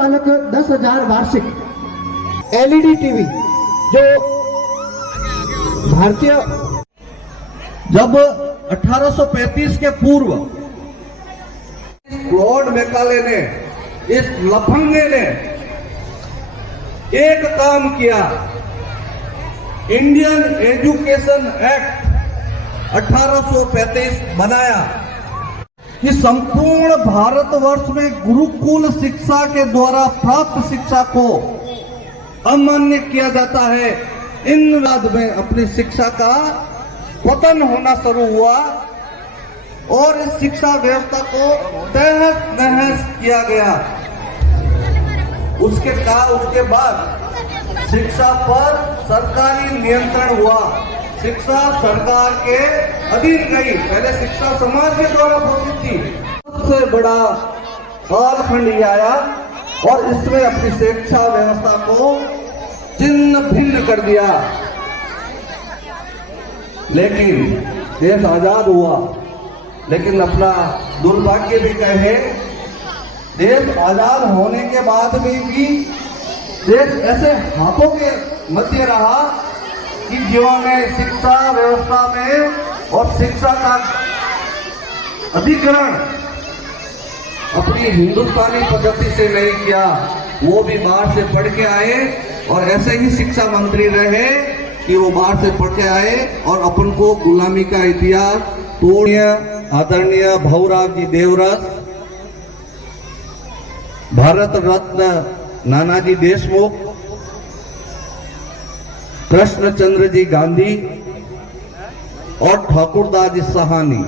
पालक 10,000 वार्षिक। LED TV जो भारतीय, जब 1835 के पूर्व लॉर्ड मैकाले ने, इस लफंगे ने एक काम किया, इंडियन एजुकेशन एक्ट 1835 बनाया कि संपूर्ण भारतवर्ष में गुरुकुल शिक्षा के द्वारा प्राप्त शिक्षा को अमान्य किया जाता है। इन बाद में अपनी शिक्षा का पतन होना शुरू हुआ और इस शिक्षा व्यवस्था को तहस नहस किया गया। उसके बाद शिक्षा पर सरकारी नियंत्रण हुआ, शिक्षा सरकार के अधीन गई। पहले शिक्षा समाज के द्वारा घोषित थी। सबसे बड़ा कालखंड ये आया और इसमें अपनी शिक्षा व्यवस्था को छिन्न भिन्न कर दिया। लेकिन देश आजाद हुआ, लेकिन अपना दुर्भाग्य भी कहे, देश आजाद होने के बाद में भी देश ऐसे हाथों के मध्य रहा कि जिन्होंने शिक्षा व्यवस्था में और शिक्षा का अधिग्रहण अपनी हिंदुस्तानी पद्धति से नहीं किया, वो भी बाहर से पढ़ के आए और ऐसे ही शिक्षा मंत्री रहे कि वो बाहर से पढ़ के आए और अपन को गुलामी का इतिहास तोड़िए। आदरणीय भवराव जी देवरस, भारत रत्न नानाजी देशमुख, कृष्णचंद्र जी गांधी और ठाकुरदास जी सहानी,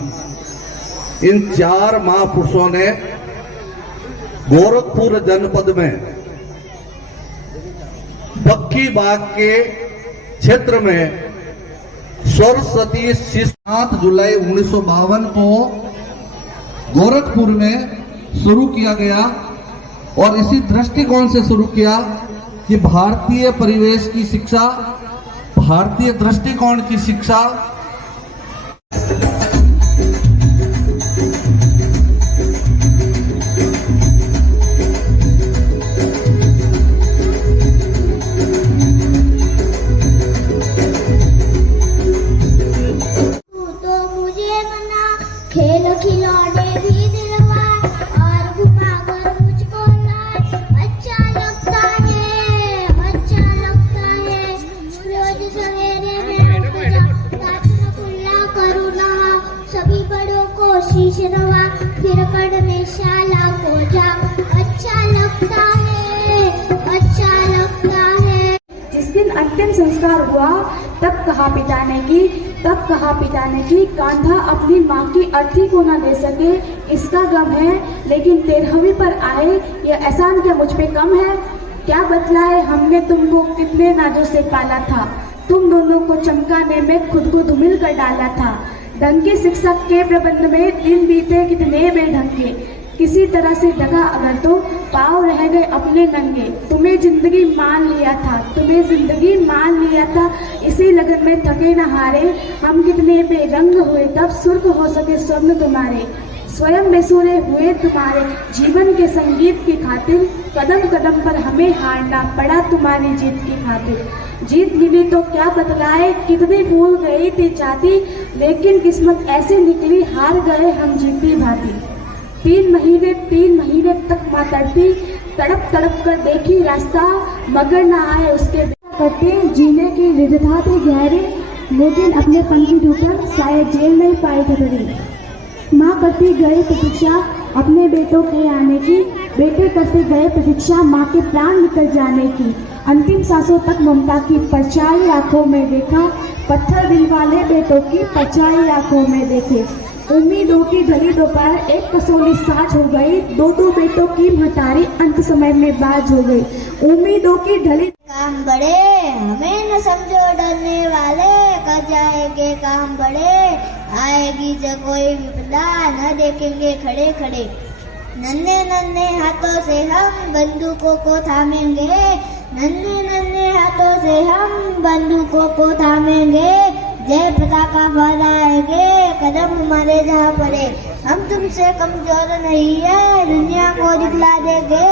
इन चार महापुरुषों ने गोरखपुर जनपद में बक्की बाग के क्षेत्र में सरस्वती शिष्य 7 जुलाई 1952 को गोरखपुर में शुरू किया गया और इसी दृष्टिकोण से शुरू किया कि भारतीय परिवेश की शिक्षा, भारतीय दृष्टिकोण की शिक्षा खेल खिलौने भी दिलवाए और घुमाकर मुझको लाए। अच्छा लगता है, अच्छा लगता है। रोज सवेरे मैं उठ जाऊं, दांत खुला करूं नहा, सभी बड़ों को शीश नवा, फिर कड़मे शाला को जाऊं। अच्छा लगता है, अच्छा लगता है। जिस दिन अंतिम संस्कार हुआ तब कहा पिता ने कि कांधा अपनी माँ की अर्थी को न दे सके, इसका गम है, लेकिन 13वीं पर आए यह एहसान क्या मुझ पे कम है। क्या बतलाए हमने तुमको कितने नाजों से पाला था, तुम दोनों को चमकाने में खुद को धूमिल कर डाला था। ढंग के शिक्षक के प्रबंध में दिन बीते कितने बेढंगे, किसी तरह से दगा अगर तो पाँव रह गए अपने नंगे। तुम्हें जिंदगी मान लिया था, इसी लगन में थके न हारे। हम कितने बेरंग हुए तब सुर्ख हो सके स्वप्न तुम्हारे, स्वयं बेसुरे हुए तुम्हारे जीवन के संगीत की खातिर। कदम कदम पर हमें हारना पड़ा तुम्हारी जीत की खातिर। जीत मिली तो क्या बतलाए, कितनी भूल गई थी चाहती, लेकिन किस्मत ऐसे निकली हार गए हम जीती भांति। 3 महीने तक माँ तड़प कर देखी रास्ता, मगर न आए उसके करते। जीने की रिझता थी गहरी, लेकिन अपने पन की ठोकर शायद जेल नहीं पाई ठहरी। माँ करती गई प्रतीक्षा अपने बेटों के आने की, बेटे करते गए प्रतीक्षा माँ के प्राण निकल जाने की। अंतिम सांसों तक ममता की परछाई आंखों में देखा, पत्थर दिल वाले बेटों की परछाई आंखों में देखे। उम्मीदों की ढली दोपहर एक कसौली साझ हो गई, 2 बेटों की महतारी अंत समय में बाज हो गई। उम्मीदों की ढली काम बड़े हमें न समझो डरने वाले, कर जाएंगे काम बड़े, आएगी जब कोई विपदा न देखेंगे खड़े खड़े। नन्हे नन्हे हाथों से हम बंदूकों को थामेंगे, नन्हे नन्हे हाथों से हम बंदूकों को थामेंगे। जय पताका फहराएंगे कदम हमारे जहाँ पड़े, हम तुमसे कमजोर नहीं है दुनिया को दिखला देंगे।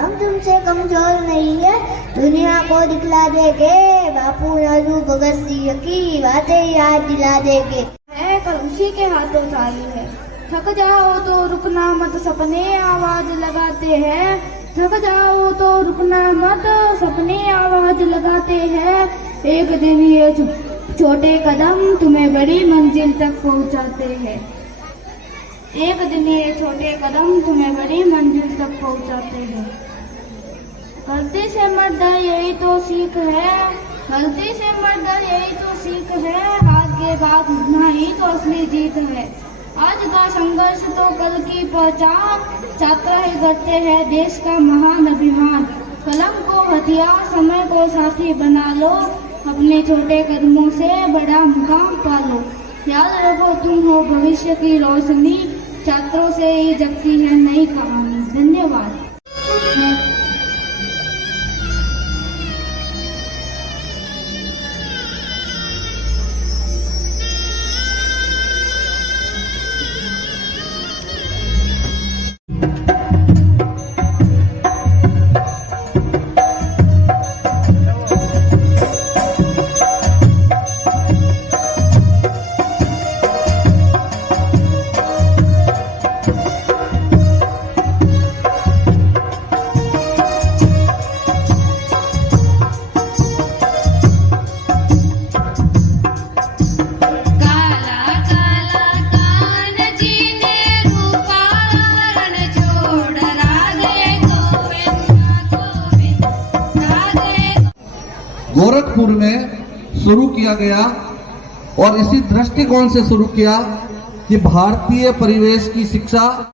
हम तुमसे कमजोर नहीं है, दुनिया को दिखला देंगे, बापू नेहरू भगत सिंह की बातें याद दिला देंगे। है कल उसी के हाथों सारी है। थक जाओ तो रुकना मत, सपने आवाज लगाते हैं। थक जाओ तो रुकना मत, सपने आवाज लगाते हैं। एक दिन ये छोटे कदम तुम्हें बड़ी मंजिल तक पहुंचाते हैं। एक दिन ये छोटे कदम तुम्हें बड़ी मंजिल तक पहुंचाते हैं। गलती से मत डर यही तो सीख है, गलती से मत डर यही तो सीख है। हार के बाद उठना ही तो असली जीत है। आज का संघर्ष तो कल की पहचान, छात्र ही करते हैं देश का महान अभिमान। कलम को हथियार, समय को साथी बना लो, अपने छोटे कदमों से बड़ा मुकाम पालो। याद रखो तुम हो भविष्य की रोशनी, छात्रों से ही जगती है नई कहानी। धन्यवाद। गोरखपुर में शुरू किया गया और इसी दृष्टिकोण से शुरू किया कि भारतीय परिवेश की शिक्षा